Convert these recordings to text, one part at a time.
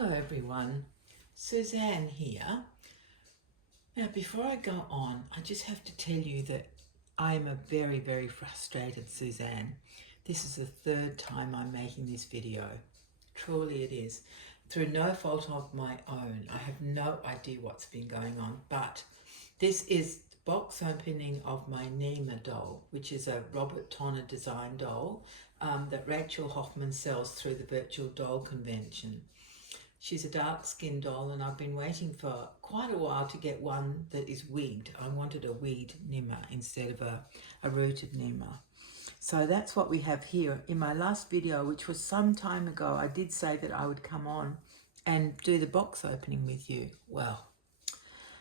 Hello everyone, Suzanne here. Now before I go on, I just have to tell you that I am a very frustrated Suzanne. This is the third time I'm making this video. Truly it is. Through no fault of my own. I have no idea what's been going on, but this is the box opening of my Neema doll, which is a Robert Tonner design doll that Rachel Hoffman sells through the virtual doll convention. She's a dark-skinned doll, and I've been waiting for quite a while to get one that is wigged. I wanted a wigged Neema instead of a rooted Neema. So that's what we have here. In my last video, which was some time ago, I did say that I would come on and do the box opening with you. Well,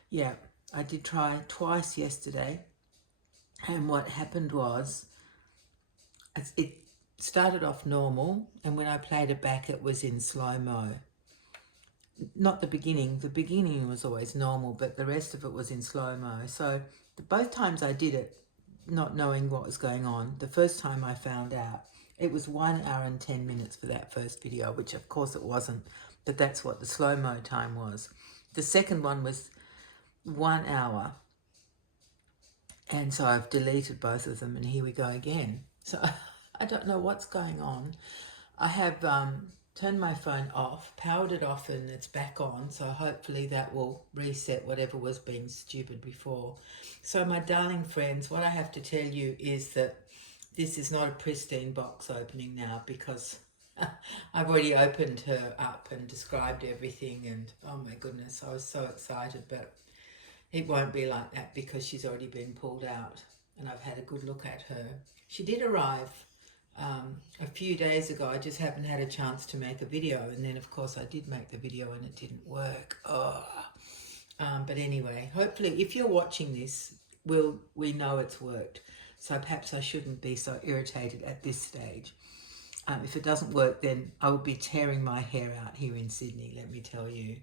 yeah, I did try twice yesterday, and what happened was it started off normal, and when I played it back, it was in slow-mo. Not the beginning was always normal, but the rest of it was in slow-mo. So both times I did it not knowing what was going on. The first time I found out, it was 1 hour and 10 minutes for that first video, which of course it wasn't, but that's what the slow-mo time was. The second one was 1 hour, and so I've deleted both of them, and here we go again. So I don't know what's going on. I have turned my phone off, powered it off, and it's back on, so hopefully that will reset whatever was being stupid before. So my darling friends, what I have to tell you is that this is not a pristine box opening now, because I've already opened her up and described everything, and oh my goodness, I was so excited, but it won't be like that because she's already been pulled out and I've had a good look at her. She did arrive a few days ago. I just haven't had a chance to make a video, and then of course I did make the video and it didn't work. But anyway, hopefully if you're watching this, we know it's worked, so perhaps I shouldn't be so irritated at this stage. If it doesn't work, then I will be tearing my hair out here in Sydney, let me tell you.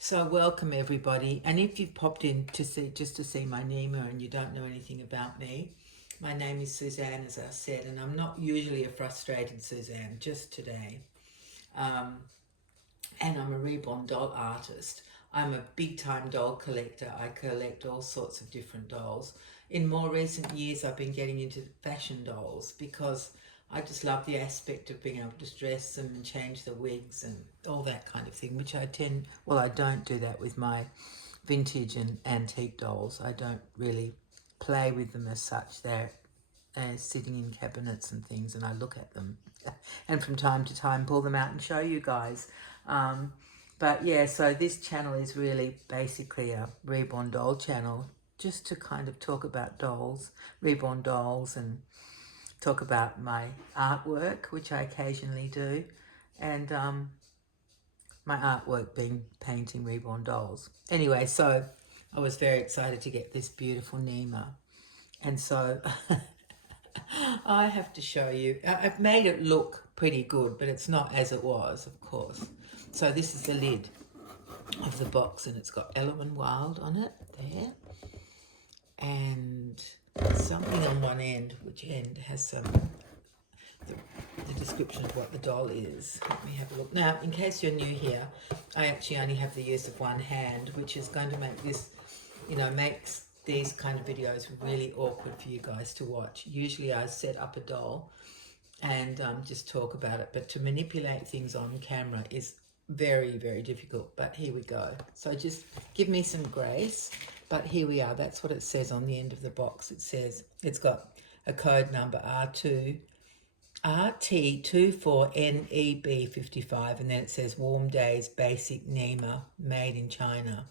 So welcome everybody, and if you've popped in to see my Neema and you don't know anything about me, my name is Suzanne, as I said, and I'm not usually a frustrated Suzanne, just today. And I'm a reborn doll artist. I'm a big-time doll collector. I collect all sorts of different dolls. In more recent years, I've been getting into fashion dolls because I just love the aspect of being able to dress them and change the wigs and all that kind of thing, which I don't do that with my vintage and antique dolls. I don't really play with them as such. They're sitting in cabinets and things, and I look at them and from time to time pull them out and show you guys. But yeah, so this channel is really basically a reborn doll channel, just to kind of talk about dolls, reborn dolls, and talk about my artwork, which I occasionally do, and my artwork being painting reborn dolls. Anyway, so I was very excited to get this beautiful Neema, and so I have to show you. I've made it look pretty good, but it's not as it was, of course. So this is the lid of the box, and it's got Element Wild on it there, and something on one end, which end has some the description of what the doll is. Let me have a look. Now, in case you're new here, I actually only have the use of one hand, which is going to make this, makes these kind of videos really awkward for you guys to watch. Usually I set up a doll and just talk about it, but to manipulate things on camera is very difficult. But here we go. So just give me some grace. But here we are. That's what it says on the end of the box. It says it's got a code number RT24NEB55, and then it says Warm Days Basic Neema, made in China.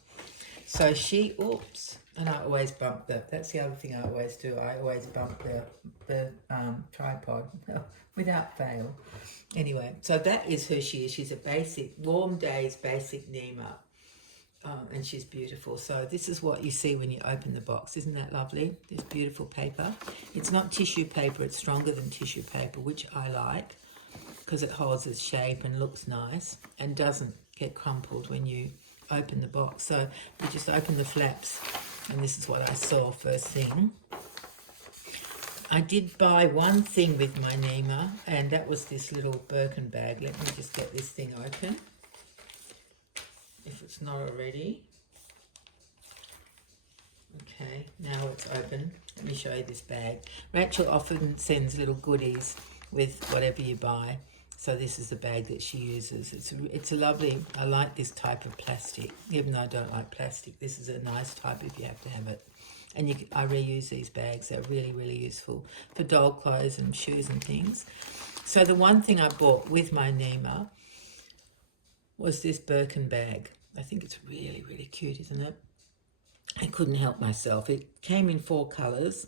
So oops, and I always bump that's the other thing I always do. I always bump the tripod without fail. Anyway, so that is who she is. She's a basic, Warm Days Basic Neema. And she's beautiful. So this is what you see when you open the box. Isn't that lovely? This beautiful paper. It's not tissue paper. It's stronger than tissue paper, which I like because it holds its shape and looks nice and doesn't get crumpled when you open the box. So we just open the flaps, and this is what I saw first thing. I did buy one thing with my Neema, and that was this little Birkin bag. Let me just get this thing open. if it's not already. Okay, now it's open. Let me show you this bag. Rachel often sends little goodies with whatever you buy. So this is the bag that she uses. It's a lovely, I like this type of plastic. Even though I don't like plastic, this is a nice type if you have to have it. And I reuse these bags. They're really, really useful for doll clothes and shoes and things. So the one thing I bought with my Neema was this Birkin bag. I think it's really, really cute, isn't it? I couldn't help myself. It came in 4 colours.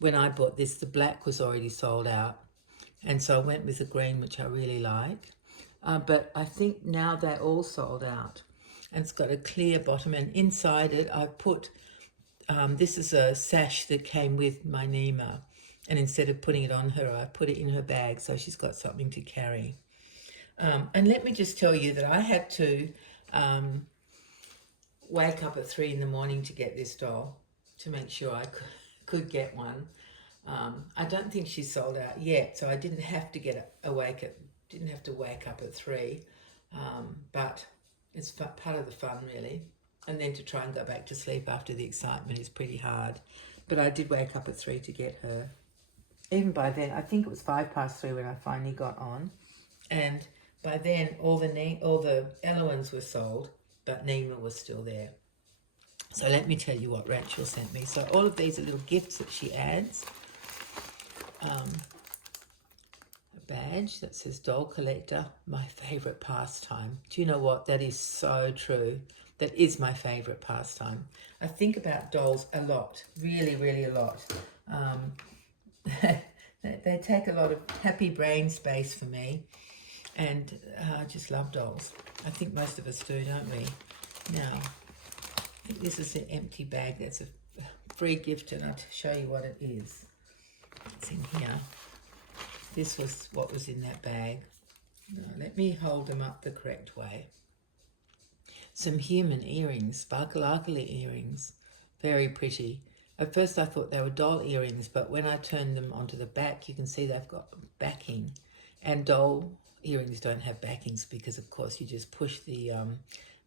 When I bought this, the black was already sold out. And so I went with the green, which I really like. But I think now they're all sold out. And it's got a clear bottom. And inside it, I put, this is a sash that came with my Neema. And instead of putting it on her, I put it in her bag so she's got something to carry. And let me just tell you that I had to wake up at 3 in the morning to get this doll, to make sure I could get one. I don't think she's sold out yet, so I didn't have to didn't have to wake up at 3, but it's part of the fun, really. And then to try and go back to sleep after the excitement is pretty hard. But I did wake up at 3 to get her. Even by then, I think it was 3:05 when I finally got on, and by then all the Elowens were sold, but Neema was still there. So let me tell you what Rachel sent me. So all of these are little gifts that she adds. A badge that says Doll Collector, my favourite pastime. Do you know what? That is so true. That is my favourite pastime. I think about dolls a lot, really, really a lot. They take a lot of happy brain space for me, and I just love dolls. I think most of us do, don't we? Now, I think this is an empty bag. That's a free gift, and I'll show you what it is. It's in here. This was what was in that bag. Now, let me hold them up the correct way. Some human earrings, sparkle-arkly earrings. Very pretty. At first I thought they were doll earrings, but when I turned them onto the back, you can see they've got backing. And doll earrings don't have backings because, of course, you just push the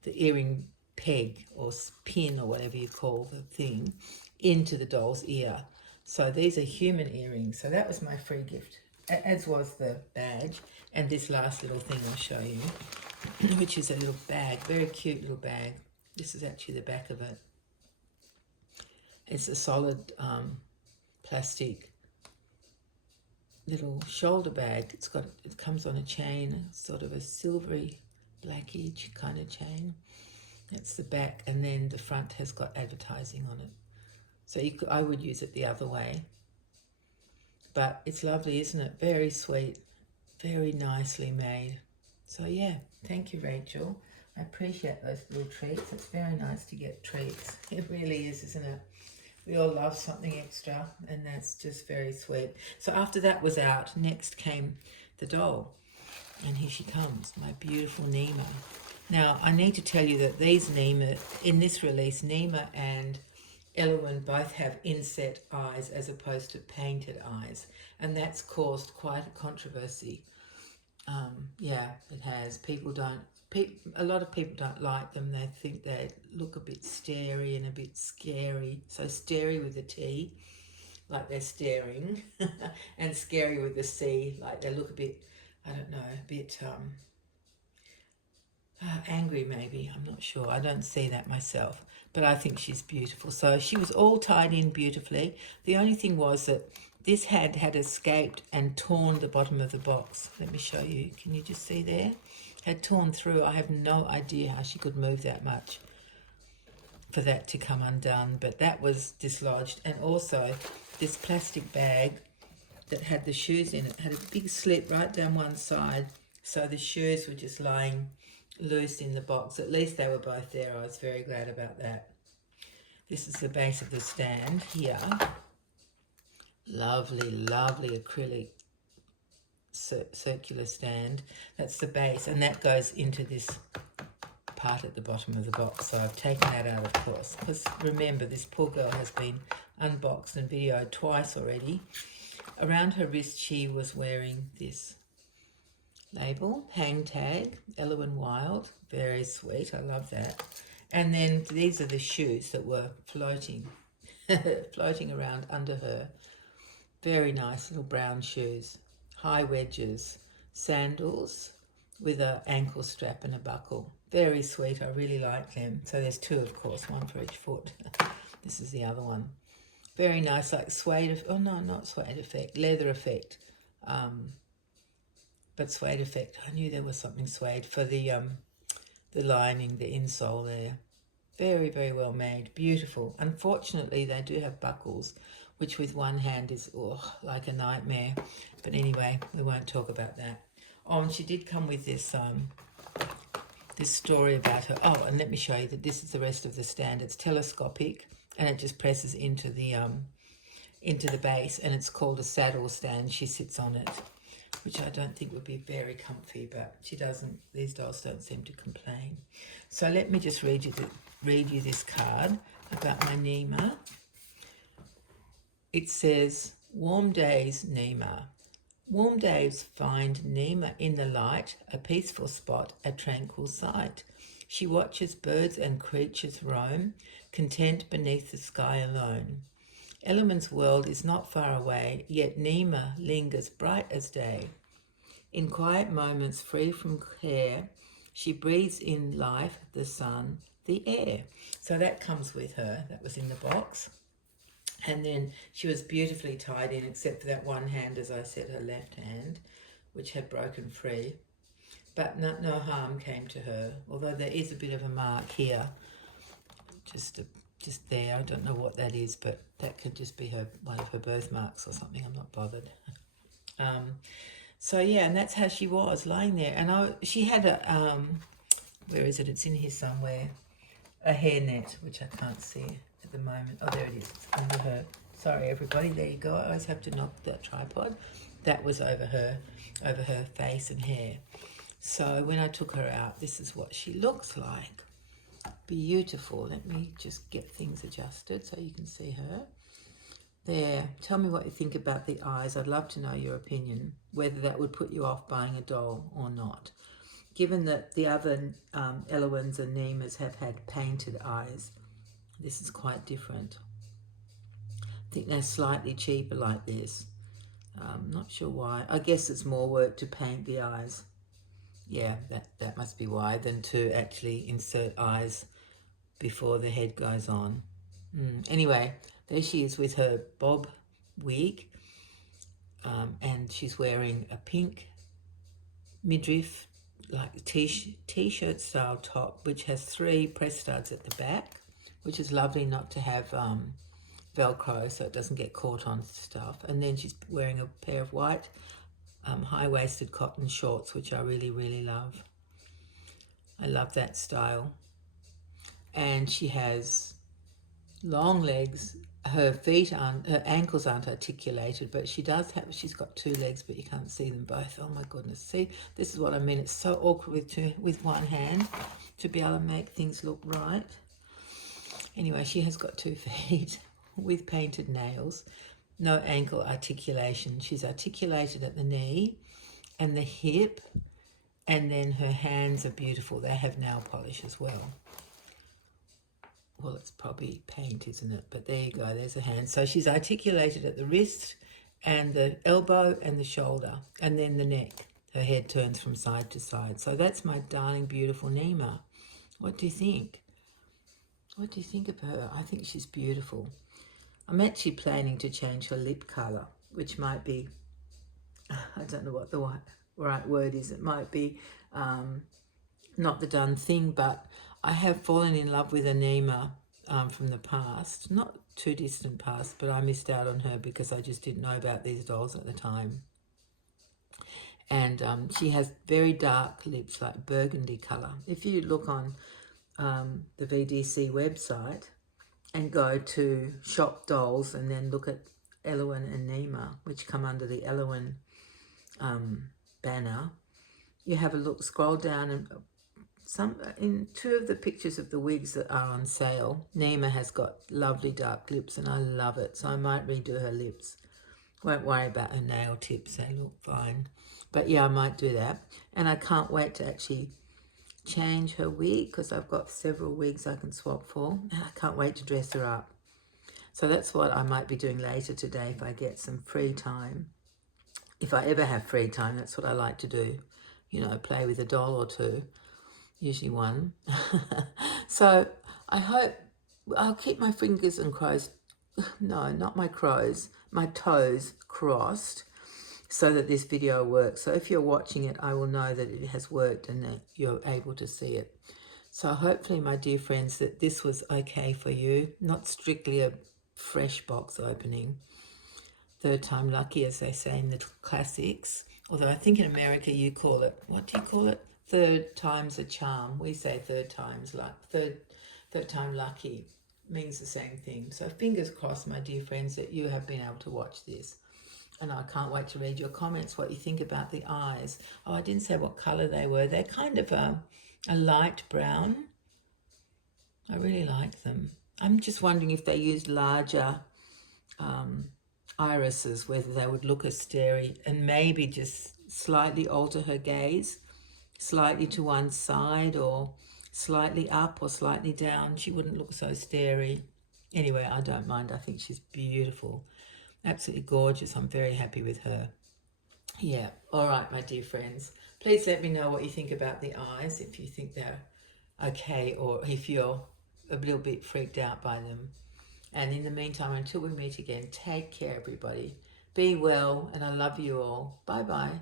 earring peg or pin or whatever you call the thing into the doll's ear. So these are human earrings. So that was my free gift, as was the badge. And this last little thing I'll show you, which is a little bag, very cute little bag. This is actually the back of it. It's a solid plastic little shoulder bag. It comes on a chain, sort of a silvery blackage kind of chain. That's the back, and then the front has got advertising on it. So I would use it the other way. But it's lovely, isn't it? Very sweet, very nicely made. So yeah, thank you, Rachel. I appreciate those little treats. It's very nice to get treats. It really is, isn't it? We all love something extra, and that's just very sweet. So after that was out, next came the doll. And here she comes, my beautiful Neema. Now, I need to tell you that these Neema, in this release, Neema and Elowen both have inset eyes as opposed to painted eyes. And that's caused quite a controversy. Yeah, it has. A lot of people don't like them. They think they look a bit starey and a bit scary. So starey with a T, like they're staring, and scary with a C, like they look a bit, I don't know, a bit angry maybe. I'm not sure. I don't see that myself, but I think she's beautiful. So she was all tied in beautifully. The only thing was that this had escaped and torn the bottom of the box. Let me show you. Can you just see there? Had torn through. I have no idea how she could move that much for that to come undone, but that was dislodged. And also this plastic bag that had the shoes in it had a big slip right down one side, so the shoes were just lying loose in the box. At least they were both there. I was very glad about that. This is the base of the stand here. Lovely, lovely acrylic circular stand. That's the base, and that goes into this part at the bottom of the box. So I've taken that out, of course, because remember, this poor girl has been unboxed and videoed twice already. Around her wrist she was wearing this label, hang tag, Elowen Wild, very sweet, I love that. And then these are the shoes that were floating, floating around under her. Very nice little brown shoes, high wedges, sandals with an ankle strap and a buckle. Very sweet, I really like them. So there's two, of course, one for each foot. This is the other one. Very nice, like suede, oh no, not suede effect, leather effect. But suede effect, I knew there was something suede for the lining, the insole there. Very, very well made, beautiful. Unfortunately, they do have buckles, which with one hand is like a nightmare. But anyway, we won't talk about that. Oh, and she did come with this this story about her. Oh, and let me show you that this is the rest of the stand. It's telescopic, and it just presses into the base, and it's called a saddle stand. She sits on it, which I don't think would be very comfy, but she doesn't. These dolls don't seem to complain. So let me just read you this card about my Neema. It says, "Warm days, Neema. Warm days find Neema in the light, a peaceful spot, a tranquil sight. She watches birds and creatures roam, content beneath the sky alone. Element's world is not far away, yet Neema lingers bright as day. In quiet moments free from care, she breathes in life, the sun, the air." So that comes with her. That was in the box. And then she was beautifully tied in, except for that one hand, as I said, her left hand, which had broken free. But no harm came to her, although there is a bit of a mark here, just there. I don't know what that is, but that could just be one of her birthmarks or something. I'm not bothered. So yeah, and that's how she was lying there. And she had a where is it? It's in here somewhere. A hairnet, which I can't see at the moment. Oh, there it is. It's under her. Sorry, everybody. There you go. I always have to knock that tripod. That was over her face and hair. So when I took her out, this is what she looks like. Beautiful. Let me just get things adjusted so you can see her. There. Tell me what you think about the eyes. I'd love to know your opinion, whether that would put you off buying a doll or not. Given that the other Elowens and Neemas have had painted eyes, this is quite different. I think they're slightly cheaper like this. Not sure why. I guess it's more work to paint the eyes. Yeah, that must be why, than to actually insert eyes before the head goes on. Anyway, there she is with her bob wig, and she's wearing a pink midriff, like t-shirt style top, which has 3 press studs at the back, which is lovely not to have Velcro so it doesn't get caught on stuff. And then she's wearing a pair of white high-waisted cotton shorts, which I really, really love. I love that style. And she has long legs. Her ankles aren't articulated, but she's got 2 legs, but you can't see them both. Oh my goodness. See, this is what I mean. It's so awkward with one hand to be able to make things look right. Anyway, she has got 2 feet with painted nails, no ankle articulation. She's articulated at the knee and the hip, and then her hands are beautiful. They have nail polish as well. Well, it's probably paint, isn't it? But there you go, there's a hand. So she's articulated at the wrist and the elbow and the shoulder, and then the neck. Her head turns from side to side. So that's my darling, beautiful Neema. What do you think? What do you think of her? I think she's beautiful. I'm actually planning to change her lip colour, which might be, I don't know what the right word is. It might be not the done thing, but I have fallen in love with a Neema from the past, not too distant past, but I missed out on her because I just didn't know about these dolls at the time. And she has very dark lips, like burgundy colour. If you look on the VDC website and go to shop dolls and then look at Elowen and Neema, which come under the Elowen banner, you have a look, scroll down, and in 2 of the pictures of the wigs that are on sale, Neema has got lovely dark lips, and I love it. So I might redo her lips. Won't worry about her nail tips, they look fine. But yeah, I might do that. And I can't wait to actually change her wig because I've got several wigs I can swap for. And I can't wait to dress her up. So that's what I might be doing later today if I get some free time. If I ever have free time, that's what I like to do. You know, play with a doll or two, usually one. So I hope I'll keep my fingers and no, not my my toes crossed so that this video works. So if you're watching it, I will know that it has worked and that you're able to see it. So hopefully, my dear friends, that this was okay for you. Not strictly a fresh box opening. Third time lucky, as they say in the classics. Although I think in America you call it, what do you call it? Third time's a charm. We say third time lucky means the same thing. So fingers crossed, my dear friends, that you have been able to watch this. And I can't wait to read your comments, what you think about the eyes. Oh, I didn't say what colour they were. They're kind of a light brown. I really like them. I'm just wondering if they used larger irises, whether they would look as starey, and maybe just slightly alter her gaze, slightly to one side or slightly up or slightly down. She wouldn't look so starey. Anyway, I don't mind. I think she's beautiful. Absolutely gorgeous. I'm very happy with her. Yeah. All right, my dear friends. Please let me know what you think about the eyes, if you think they're okay or if you're a little bit freaked out by them. And in the meantime, until we meet again, take care, everybody. Be well, and I love you all. Bye-bye.